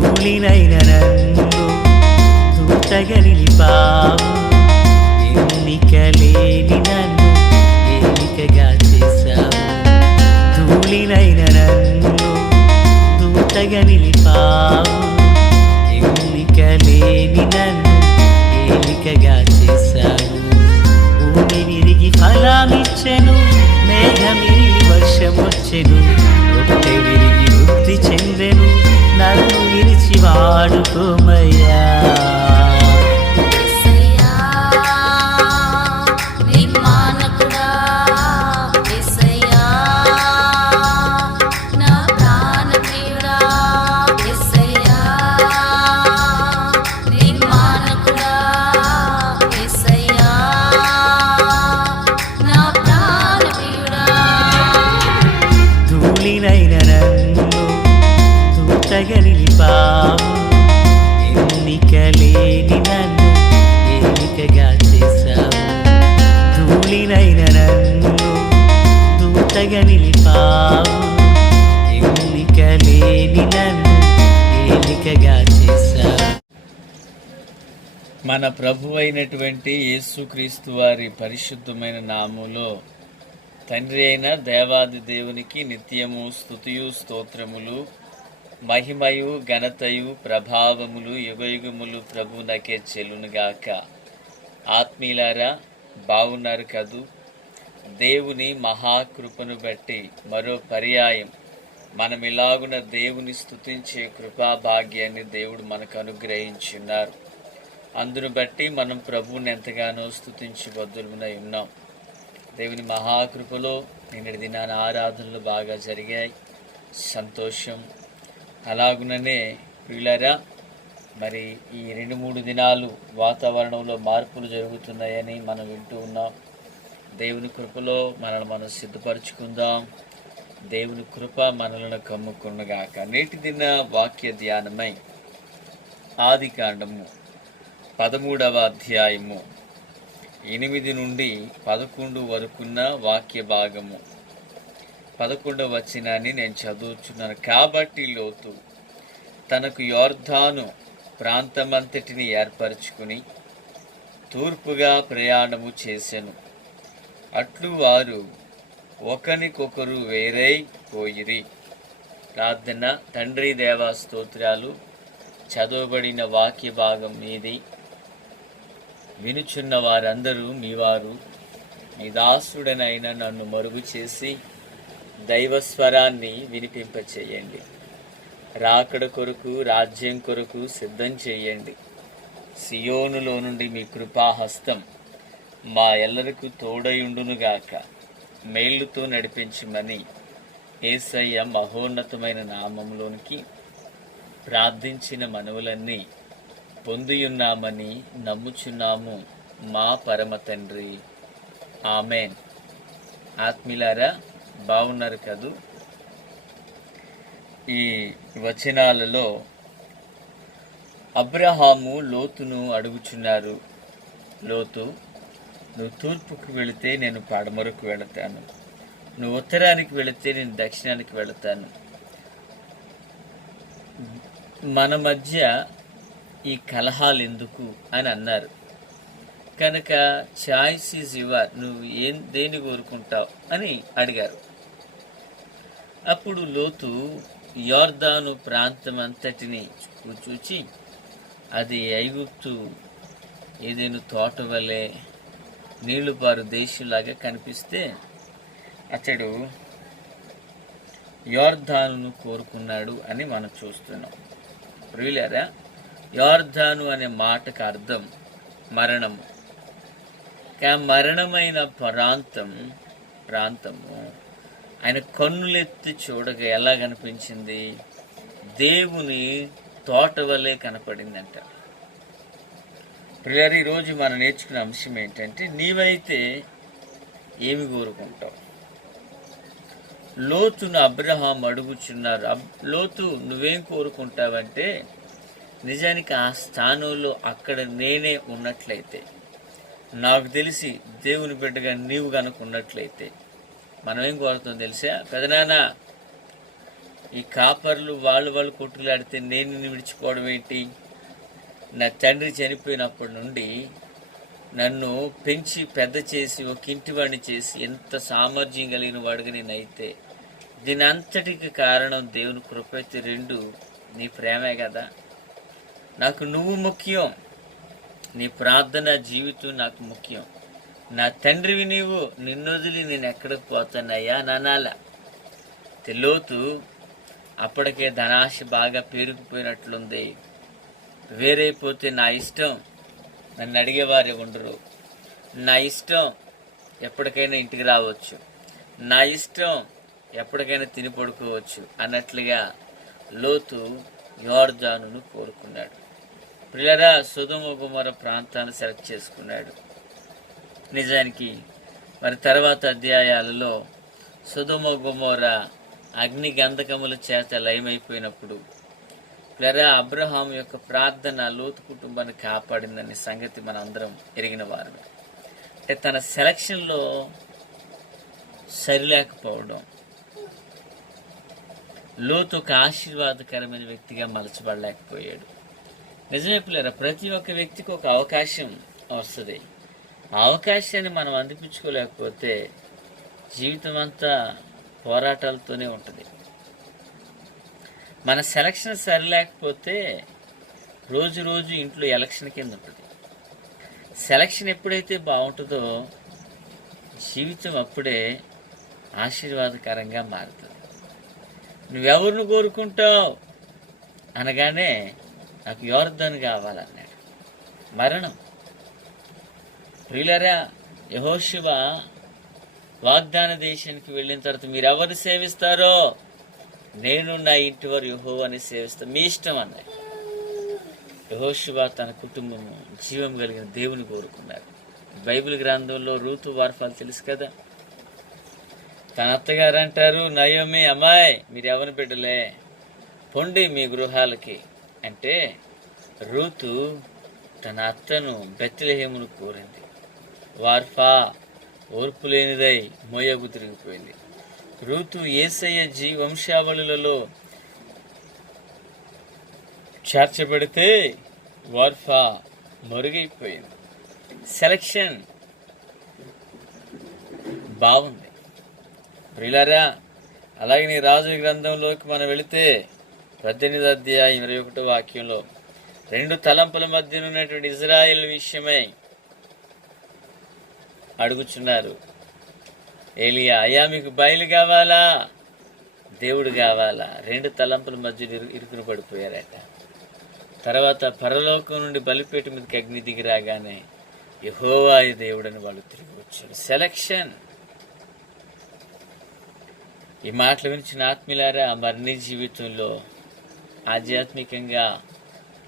ధూళినైన నన్ను దూతగా నిలిపావు, ఎన్నిక లేని నన్ను ఏలికగా చేశావు. ధూళినైన నన్ను దూతగా నిలిపావు, ఎన్నిక లేని నన్ను ఏలికగా చేశావు. భూమి విరిగి ఫలమిచ్చెను, మేఘమిరిగి వర్షమొచ్చెను, రొట్టె విరిగి వృద్ధి చెందెను, నన్ను విరిచి వాడుకోమయ్యా. ధూళినైన నన్ను దూతగా నిలిపావు, ఎన్నిక లేని నన్ను ఏలికగా చేశావు. ధూళినైన నన్ను దూతగా నిలిపావు, ఎన్నిక లేని నన్ను ఏలికగా చేశావు. మన ప్రభు అయినటువంటి యేసుక్రీస్తు వారి పరిశుద్ధమైన నామములో తండ్రి అయిన దేవాది దేవునికి నిత్యము స్తుతియు స్తోత్రములు, మహిమయు ఘనతయు ప్రభావములు యుగయుగములు ప్రభువునకే చెల్లునుగాక. ఆత్మీయులారా, బాగున్నారు కదూ? దేవుని మహాకృపను బట్టి మరో పర్యాయం మనం ఇలాగున దేవుని స్తుతించే కృపాభాగ్యాన్ని దేవుడు మనకు అనుగ్రహించున్నారు. అందును బట్టి మనం ప్రభువుని ఎంతగానో స్తుతించి బద్దులమునై ఉన్నాం. దేవుని మహాకృపలో నిన్నటి దినాన ఆరాధనలు బాగా జరిగాయి, సంతోషం. అలాగుననే ప్రియులారా, మరి ఈ 2-3 దినాలు వాతావరణంలో మార్పులు జరుగుతున్నాయని మనం వింటూ ఉన్నాం. దేవుని కృపలో మనల్ని మనం సిద్ధపరచుకుందాం. దేవుని కృప మనలను కమ్ముకున్నగాక. నేటి దిన వాక్య ధ్యానమై ఆదికాండము 13వ అధ్యాయము 8 నుండి 11 వరకున్న వాక్య భాగము. 11వ వచనాన్ని నేను చదువుచున్నాను. కాబట్టి లోతు తనకు యోర్దాను ప్రాంతమంతటిని ఏర్పరచుకుని తూర్పుగా ప్రయాణము చేసెను. అట్లు వారు ఒకరికొకరు వేరై పోయిరి. ప్రార్థన. తండ్రి దేవా స్తోత్రాలు. చదవబడిన వాక్య భాగం మీది. వినుచున్న వారందరూ మీవారు. మీ దాసుడనైన నన్ను మరుగు చేసి దైవస్వరాన్ని వినిపింపచేయండి. రాకడ కొరకు, రాజ్యం కొరకు సిద్ధం చేయండి. సియోనులో నుండి మీ కృపాహస్తం మా ఎల్లరకు తోడయుండునుగాక. మేలుతో నడిపించమని యేసయ్య మహోన్నతమైన నామంలోనికి ప్రార్థించిన మనవులన్నీ పొందియున్నామని నమ్ముచున్నాము మా పరమ తండ్రి. ఆమెన్. ఆత్మీయులారా, బాగున్నారు కదూ? ఈ వచనాలలో అబ్రహాము లోతును అడుగుచున్నారు. లోతు, నువ్వు తూర్పుకు వెళితే నేను పడమరకు వెళతాను, నువ్వు ఉత్తరానికి వెళితే నేను దక్షిణానికి వెళతాను. మన మధ్య ఈ కలహాలు ఎందుకు అని అన్నారు. కనుక చాయిస్ ఈజ్ యువర్, నువ్వు దేన్ని కోరుకుంటావు అని అడిగారు. అప్పుడు లోతు యోర్దాను ప్రాంతం అంతటిని చూచి, అది ఐగుప్తు ఏదైనా తోట వలె నీళ్లు పారు దేశంలాగా కనిపిస్తే అతడు యోర్దానును కోరుకున్నాడు అని మనం చూస్తున్నాం. ప్రియులారా, యోర్దాను అనే మాటకు అర్థం మరణము. మరణమైన ప్రాంతము ఆయన కన్నులెత్తి చూడగా ఎలా కనిపించింది? దేవుని తోట వలె కనపడిందంట. ప్రియులారా, ఈరోజు మనం నేర్చుకునే అంశం ఏంటంటే, నీవైతే ఏమి కోరుకుంటావు? లోతును అబ్రహాం అడుగుచున్నారు. లోతు, నువ్వేం కోరుకుంటావంటే, నిజానికి ఆ స్థానంలో అక్కడ నేనే ఉన్నట్లయితే, నాకు తెలిసి దేవుని బిడ్డగా నీవు కనుక ఉన్నట్లయితే మనం ఏం కోరుతాం తెలుసా? పెదనాన్న, ఈ కాపర్లు వాళ్ళు కొట్టులాడితే నేను నిన్ను విడిచిపోవడం ఏంటి? నా తండ్రి చనిపోయినప్పటి నుండి నన్ను పెంచి పెద్ద చేసి ఒక ఇంటివాడిని చేసి ఎంత సామర్థ్యం కలిగిన వాడిగా నేనైతే దీని అంతటికి కారణం దేవుని కృపైతే 2 నీ ప్రేమే కదా. నాకు నువ్వు ముఖ్యం, నీ ప్రార్థన జీవితం నాకు ముఖ్యం. నా తండ్రివి నీవు, నిన్ను వదిలి నేను ఎక్కడికి పోతానయ్యా నానాల. లోతు అప్పటికే ధనాశ బాగా పేరుకుపోయినట్లుంది. వేరైపోతే నా ఇష్టం, నన్ను అడిగేవారే ఉండరు. నా ఇష్టం ఎప్పటికైనా ఇంటికి రావచ్చు, నా ఇష్టం ఎప్పటికైనా తిని పడుకోవచ్చు అన్నట్లుగా లోతు యోర్దానును కోరుకున్నాడు. ప్రియులారా, సొదొమ గొమొర్రా ప్రాంతాన్ని సెలెక్ట్ చేసుకున్నాడు. నిజానికి మరి తర్వాత అధ్యాయాలలో సొదొమ గొమొర్రా అగ్ని గంధకముల చేత లయమైపోయినప్పుడు ప్రియులారా, అబ్రహాము యొక్క ప్రార్థన లోతు కుటుంబాన్ని కాపాడిందనే సంగతి మన అందరం ఎరిగిన వారు. అంటే తన సెలక్షన్లో సరిలేకపోవడం లోతు ఒక ఆశీర్వాదకరమైన వ్యక్తిగా మలచబడలేకపోయాడు. నిజమే పిల్లరా, ప్రతి ఒక్క వ్యక్తికి ఒక అవకాశం వస్తుంది. ఆ అవకాశాన్ని మనం అందిపించుకోలేకపోతే జీవితం అంతా పోరాటాలతోనే ఉంటుంది. మన సెలక్షన్ సరిలేకపోతే రోజు రోజు ఇంట్లో ఎలక్షన్ కింద ఉంటుంది. సెలక్షన్ ఎప్పుడైతే బాగుంటుందో జీవితం అప్పుడే ఆశీర్వాదకరంగా మారుతుంది. నువ్వెవరిని కోరుకుంటావు అనగానే నాకు యోర్దాను కావాలన్నాడు. మరణం. ప్రియులారా, యెహోషువ వాగ్దాన దేశానికి వెళ్ళిన తర్వాత మీరెవరు సేవిస్తారో నేను నా ఇంటి వారు యెహోవాని సేవిస్తాను, మీ ఇష్టం అన్నాడు. యెహోషువ తన కుటుంబము జీవం కలిగిన దేవుని కోరుకున్నారు. బైబిల్ గ్రంథంలో రూతు వార్ఫాలు తెలుసు కదా. తన అత్తగారు అంటారు, నయోమి అమ్మాయి మీరు ఎవరిని బిడ్డలే, పొండి మీ గృహాలకి అంటే రూతు తన అత్తను బెత్లెహేమును కోరింది. వార్ఫా ఓర్పు లేనిదై మోయాబు తిరిగిపోయింది. రూతు యేసయ్య వంశావళులలో చేర్చబడితే వార్ఫా మరుగైపోయింది. సెలక్షన్ బాగుంది. ప్రియులారా, అలాగే నీ రాజు గ్రంథంలోకి మనం వెళితే 18వ అధ్యాయం 21వ వాక్యంలో 2 తలంపుల మధ్య ఉన్నటువంటి ఇజ్రాయేల్ విషయమై అడుగుచున్నారు. ఏలియా, అయ్యా మీకు బయలు కావాలా, దేవుడు కావాలా? 2 తలంపుల మధ్య ఇరుకుని పడిపోయారట. తర్వాత పరలోకం నుండి బలిపేట మీదకి అగ్ని దిగి రాగానే యెహోవా దేవుడని వాళ్ళు తిరిగి వచ్చారు. సెలక్షన్. ఈ మాటలు వినిచిన ఆత్మీయులారా, మరి నీ జీవితంలో ఆధ్యాత్మికంగా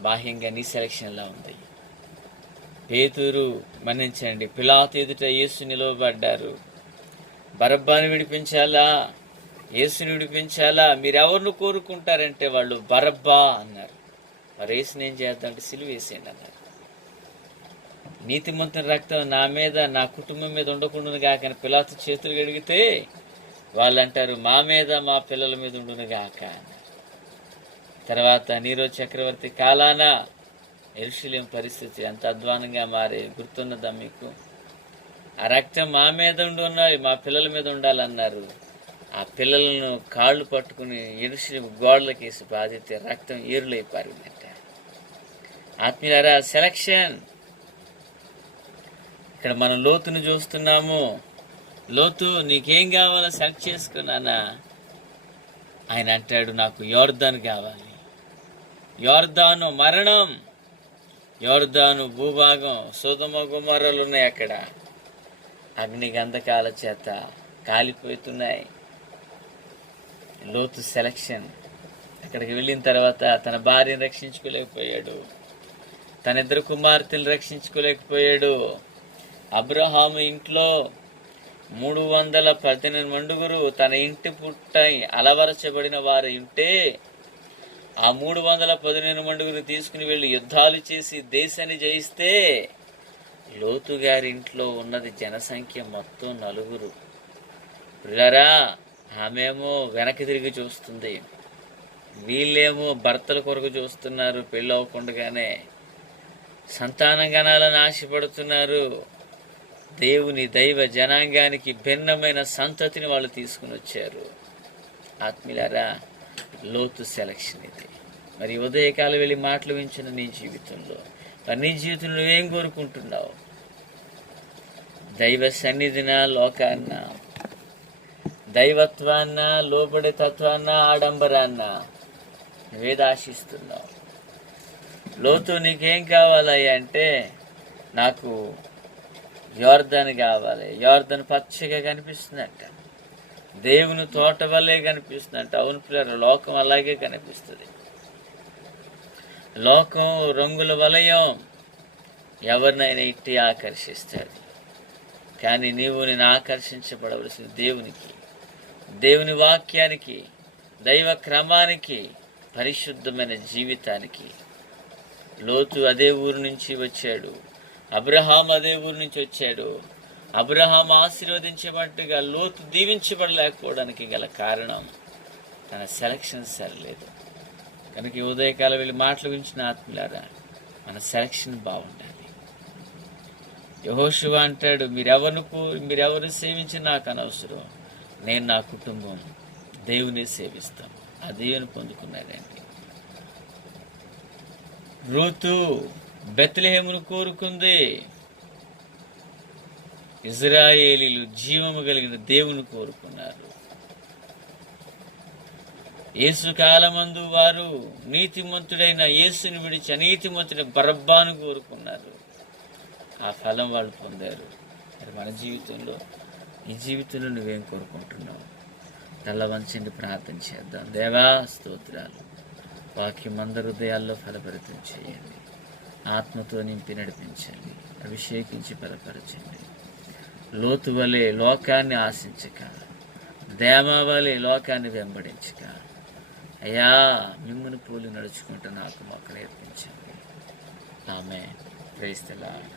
బాహ్యంగా నీ సెలక్షన్ ఎలా ఉంది? పేతురు మన్నించండి, పిలాతు ఎదుట యేసు నిలవబడ్డారు. బరబ్బాని విడిపించాలా, యేసుని విడిపించాలా, మీరెవరిని కోరుకుంటారంటే వాళ్ళు బరబ్బా అన్నారు. మరి యేసుని ఏం చేద్దామంటే సిలువ వేసేయండి అన్నారు. నీతిమంతుని రక్తం నా మీద నా కుటుంబం మీద ఉండకుండా కాక పిలాతు చేతులు గడిగితే వాళ్ళు అంటారు మా మీద మా పిల్లల మీద ఉండును గాక. తర్వాత నీరో చక్రవర్తి కాలాన యెరూషలేము పరిస్థితి ఎంత అధ్వానంగా మారే గుర్తున్నదా మీకు? ఆ రక్తం మా మీద ఉండాలి, మా పిల్లల మీద ఉండాలన్నారు. ఆ పిల్లలను కాళ్ళు పట్టుకుని యెరూషలేము గోడలకేసి బాధితే రక్తం ఏరులై పారిందంట. ఆత్మీయులారా, సెలక్షన్. ఇక్కడ మనం లోతును చూస్తున్నాము. లోతు నీకేం కావాలో సెలెక్ట్ చేసుకున్నానా? ఆయన అంటాడు, నాకు యోర్దాను కావాలి. యోర్దాను మరణం, యోర్దాను భూభాగం, సొదొమ గొమొర్రాలు ఉన్నాయి. అక్కడ అగ్ని గంధకాల చేత కాలిపోతున్నాయి. లోతు సెలక్షన్. అక్కడికి వెళ్ళిన తర్వాత తన భార్యను రక్షించుకోలేకపోయాడు, తన 2 కుమార్తెలు రక్షించుకోలేకపోయాడు. అబ్రహాము ఇంట్లో 318 మండుగురు తన ఇంటి పుట్ట అలవరచబడిన వారు ఉంటే ఆ 318 మండుగురు తీసుకుని వెళ్ళి యుద్ధాలు చేసి దేశాన్ని జయిస్తే లోతు గారి ఇంట్లో ఉన్నది జనసంఖ్య మొత్తం 4. ప్రియులారా, ఆమెమో వెనక్కి తిరిగి చూస్తుంది. వీళ్ళేమో భర్తల కొరకు చూస్తున్నారు, పెళ్ళి అవ్వకుండానే సంతానం కనాలని ఆశపడుతున్నారు. దేవుని దైవ జనాంగానికి భిన్నమైన సంతతిని వాళ్ళు తీసుకుని వచ్చారు. ఆత్మీయులారా, లోతు సెలక్షన్ ఇది. మరి ఉదయకాలం వెళ్ళి మాటలు వించిన నీ జీవితంలో, మరి నీ జీవితంలో నువ్వేం కోరుకుంటున్నావు? దైవ సన్నిధిన, లోకాన్న, దైవత్వాన్న, లోబడే తత్వాన్న, ఆడంబరాన్న నువ్వేది ఆశిస్తున్నావు? లోతు నీకేం కావాలయ్యా అంటే, నాకు యోర్దాన్ కావాలి. యోర్దాన్ పచ్చగా కనిపిస్తుందంట, దేవుని తోట వల్లే కనిపిస్తుందంట. అవును పిల్లలు, లోకం అలాగే కనిపిస్తుంది. లోకం రంగుల వలయం ఎవరినైనా ఇట్టి ఆకర్షిస్తాడు. కానీ నీవు నేను ఆకర్షించబడవలసిన దేవునికి, దేవుని వాక్యానికి, దైవ క్రమానికి, పరిశుద్ధమైన జీవితానికి. లోతు అదే ఊరు నుంచి వచ్చాడు, అబ్రహాం అదే ఊరు నుంచి వచ్చాడు. అబ్రహాం ఆశీర్వదించబట్టుగా లోతు దీవించబడలేకపోవడానికి గల కారణం తన సెలక్షన్ సరిలేదు. కనుక ఈ ఉదయకాలం వెళ్ళి మాటలు గురించిన ఆత్మలారా, మన సెలక్షన్ బాగుండాలి. యెహోషువ అంటాడు, మీరెవరు సేవించి నాకు అనవసరం, నేను నా కుటుంబం దేవుని సేవిస్తాం. ఆ దేవుని పొందుకున్నారండి. రూతు బెత్లెహేమును కోరుకుంది. ఇజ్రాయేలీలు జీవము కలిగిన దేవుని కోరుకున్నారు. యేసు కాలమందు వారు నీతిమంతుడైన యేసుని విడిచి అనీతిమంతుడైన బరబ్బాను కోరుకున్నారు. ఆ ఫలం వాళ్ళు పొందారు. మరి మన జీవితంలో, ఈ జీవితంలో నువ్వేం కోరుకుంటున్నావు? తల వంచండి, ప్రార్థన చేద్దాం. దేవా, స్తోత్రాలు. వాక్యం అందరి హృదయాల్లో ఫలభరితం చేయండి. ఆత్మతో నింపి నడిపించండి, అభిషేకించి బలపరచండి. లోతు వలె లోకాన్ని ఆశించక, దేమ వలె లోకాన్ని వెంబడించక, అయ్యా మిమ్మల్ని పోలి నడుచుకుంటూ నాకు మొక్క నేర్పించండి. ఆమెన్. Praise the lord.